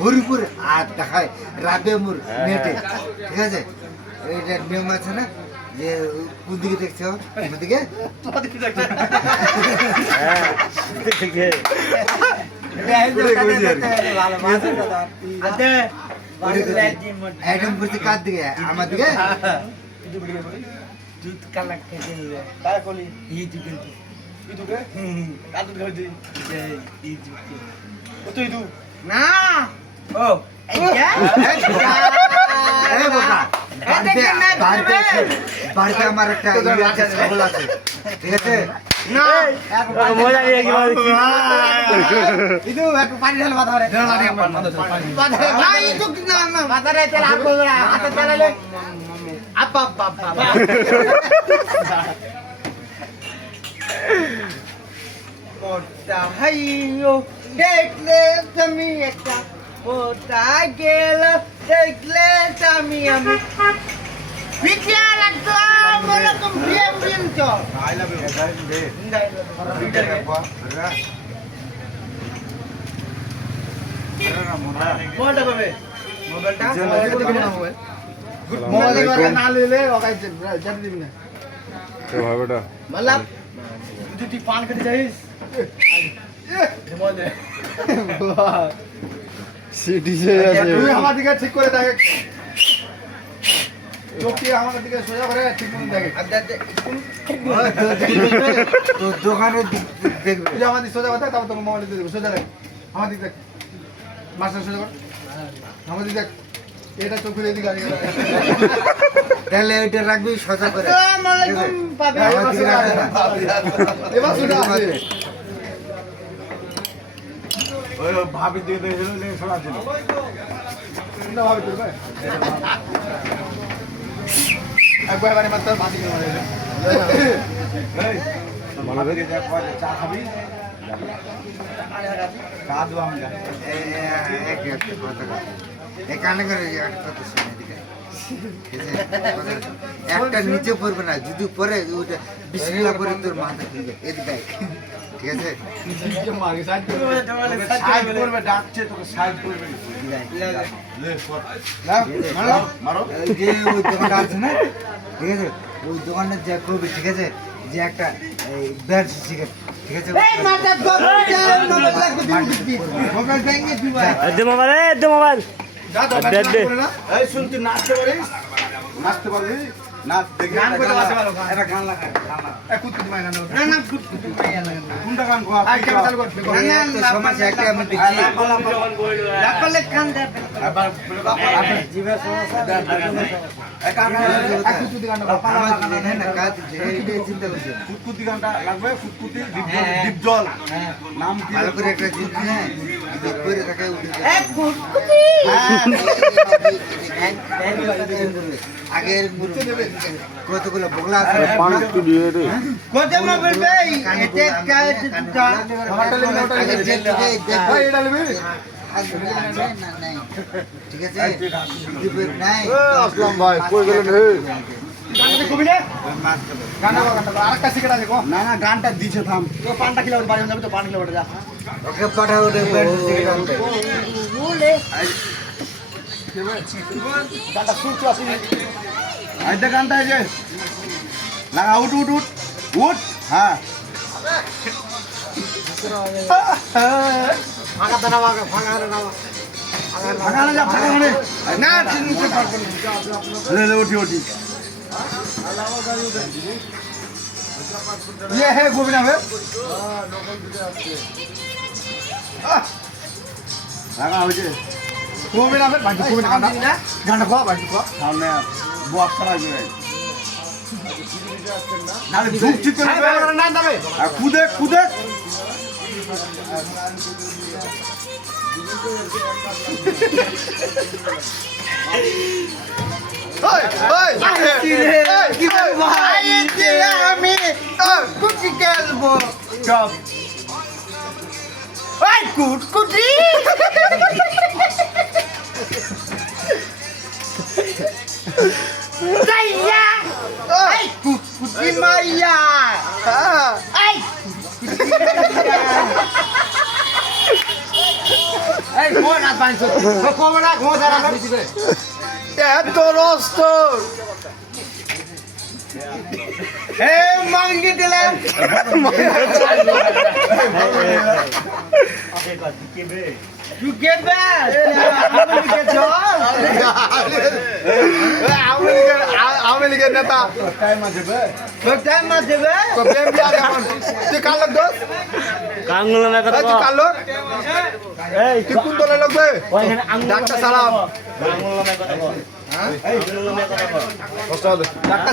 হরিপুর আর দেখায় রাবেমুর নেটে, ঠিক আছে? এটা নিয়ম আছে না যে কোন দিকে দেখছো? ওদিকে আইটেম করতে কার দিকে? আমার দিকে। দুধ কালা খেতে হবে তাই কলি এই দুধ এই দুধ কাল দুধ খাইছি এই দুধ ও তুই দুধ না ও এইটা আরে বাবা বাড়িতে আমার একটা ছাগল আছে, ঠিক আছে? না মজা নিয়ে কি বল ইদু একটু পানি ঢাল মাথা রে না ইদু না না মাথা রে তেল হাত বল হাতে চালালে আপা বাবা মোটা হাইও দেখলে তুমি একটা মোটা গেল দেখলে তুমি আমি বিটিয়া লাগতো মরকম বিএম বিএম তো আই লাভ ইউ দে ভিডিও রাখবা মোটা পাবে মোবাইলটা মোবাইল না নিলে ওকাই জানি দিবি না তো ভাই বেটা मतलब তুই পান খেতে যাইস সিটি সে আছে তুই আমার দিকে ঠিক করে দেখ, চোখটি আমার দিকে সোজা করে ঠিক করে দেখ। তো দোকানে দেখবে তুই আমার দিকে সোজা কথা, তারপর তোমার মোবাইল দিয়ে দেবো। সোজা দেখ, আমার দিকে দেখ, মাস্টার সোজা কর, আমার দিকে দেখ। এটা চোখ খুলে দিকে আগে তাহলে এটা রাখবি সোজা করে। আসসালামু আলাইকুম পাবে এবার সোজা আছে ওই ভাবি দিয়ে দিয়েছিল লে সোজা ছিল না ভাবি তোর ভাই একবার এবারে মাত্র বাসি করে মারে এই ভাবি কে যা কয় চা খাবি চা দু আমি এক কথা এখানে করে একটা তো শুনে দিকে একটা নিচে পড়বে না, যদি পরে ওটা বিসমিল্লাহ করে তোর মাথা খুলবে এদিকে, ঠিক আছে? সাইড করবে, ডাকছে তোকে সাইড করবে মারো যে ওই দোকানটা আছে না, ঠিক আছে? ওই দোকানে যা করবে, ঠিক আছে? যে একটা ব্যাট সিগারেট, ঠিক আছে? মোবাইল ভেঙে দিবা, দে মোবাইল এই শুন তুই নাচতে পারিস? নাচতে পারবি? নাচ দেখি গান করতে পারতে পারো, এটা গান লাগা, এ কুতকুত মাই গান না না কুতকুত মাই গান লাগা, কোনটা গান কর আই কেমন চালু কর না না সমস্যা একটা আমি দেখছি লাপলে কান দে আপনি জিবে সমস্যা এক গান কুতকুত গান আমার না কাজ যে চিন্তা করছি কুতকুত গানটা লাগবে, কুতকুতি ডিপ জল নাম কি ভালো করে একটা জিনিস না করে রাখা উঠে এ কুতকুতি আগের কতগুলো বগলা আছে পানি তো দিয়ে দে কত মোবাইল ভাই এতে কাজ দুটা আগে যে ভাই এটা নেবে ঠিক আছে দিবে নাই আসলাম ভাই কই গেলেন হে গানটা কবি না গানা আরেকটা সিগারেট আছে গো না না গানটা দিছে থাম তো পানটা খেলে বাড়ি যাবে তো পান খেলে ওটা যা ওকে পাঠাও রে ব্যান্ড সিগারেট আনতে বলে গানটা শুনছো আসি আইটা গানটা আছে লাগা উঠ উঠ উঠ উঠ হ্যাঁ ফাঁকা দানা ফাঁকা দানা ভাগা না যা ভাগা মানে না চিনতে পারবো না লে উঠি উঠি ये है गोविंदा है লাগা হইছে গোবিন্দা है বাকি গোবিন্দা গানটা গানটা কো বাকি কো সামনে বক্স চালাই দিবে না জুক ঠিক করে না দাবে কুদে কুদে আমি কুটি খেলবো সব ওই কুটকুটি Saya, ay kukuti Maya, ay ay kau nak bantu, kau nak kau dah nak bantu. এত রস্ত Eh, mangi dilam. You get back. Aku get job. Awami নেতা টাইম আছে বে Time macam apa? তো প্রেম বিয়া এখন তুই কার লোক দোস কাঙ্গুল না কথা তুই কার লোক এই তুই কোন দলের লোক বে ওইখানে আঙ্গুল ডাক্তার সালাম আঙ্গুল না কথা বল হ্যাঁ আঙ্গুল না কথা বল ডাক্তার